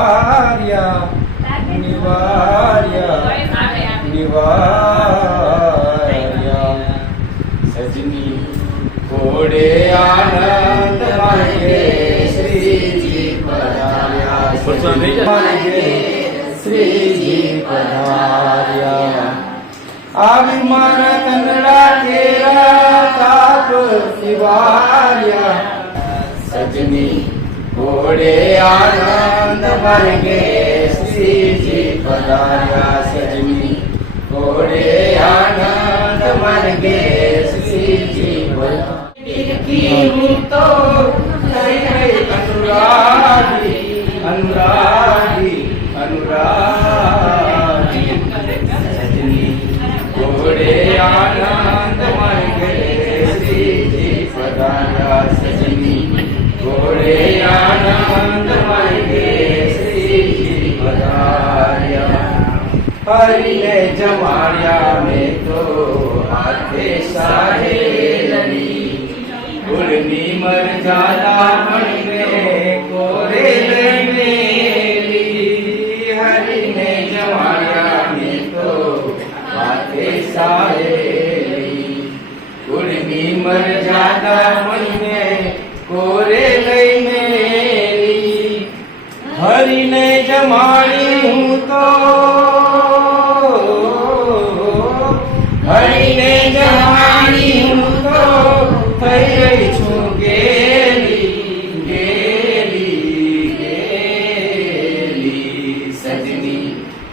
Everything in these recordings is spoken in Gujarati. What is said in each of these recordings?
નિવાર્યા નિવાર્યા નિવાર્યા સજની ઘોડે આનંદ માગે શ્રીજી પધાર્યા શ્રીજી પધાર્યા આવી મારા તંગડા કેરા તાપ નિવાર્યા સજની ઘોડે આનંદ માર્ગે શ્રીજી પધાર્યા સજની ઘોડે આનંદ માર્ગે શ્રીજી પધાર્યા તો અનુરાગી અનુરાગી અનુરાગી સજની ઘોડે આનંદ માર્ગે શ્રીજી પધાર્યા સજની ઘોડે આનંદ માર્ગે શ્રીજી પધાર્યા હરિને જમાડ્યા મેં તો હાથે સાહેલની ગુણની મરજાદા મણીને કોરે લઈ હરિને જમાડ્યા મેં તો હાથે સાહેલી ગુણની મરજાદા મણીને કોરે લઈને હરિને જમાડી હું તો હરિને જમાડી હું તો થઈ ગઈ છું ગેલી ગેલી ગેલી સજની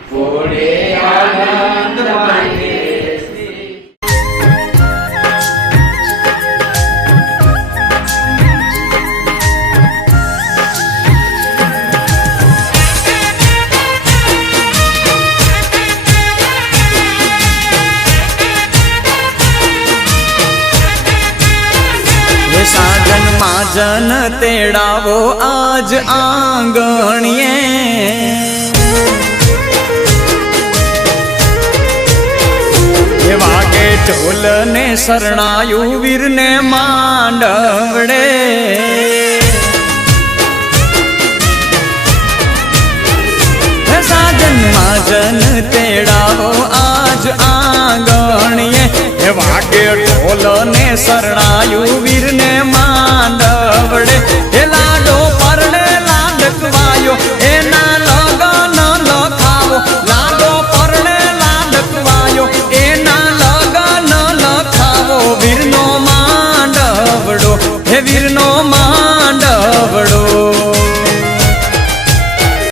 ઘોડે આનંદ માર્ગે સાજન માજન તેડાવો આજ આંગણીએ વાગે ઢોલ ને શરણાયું વીર ને માંડવડે સાજન માજન તેડાવો આજ આંગણીએ વાગે ઢોલ ને શરણાયું વીર ને માંડ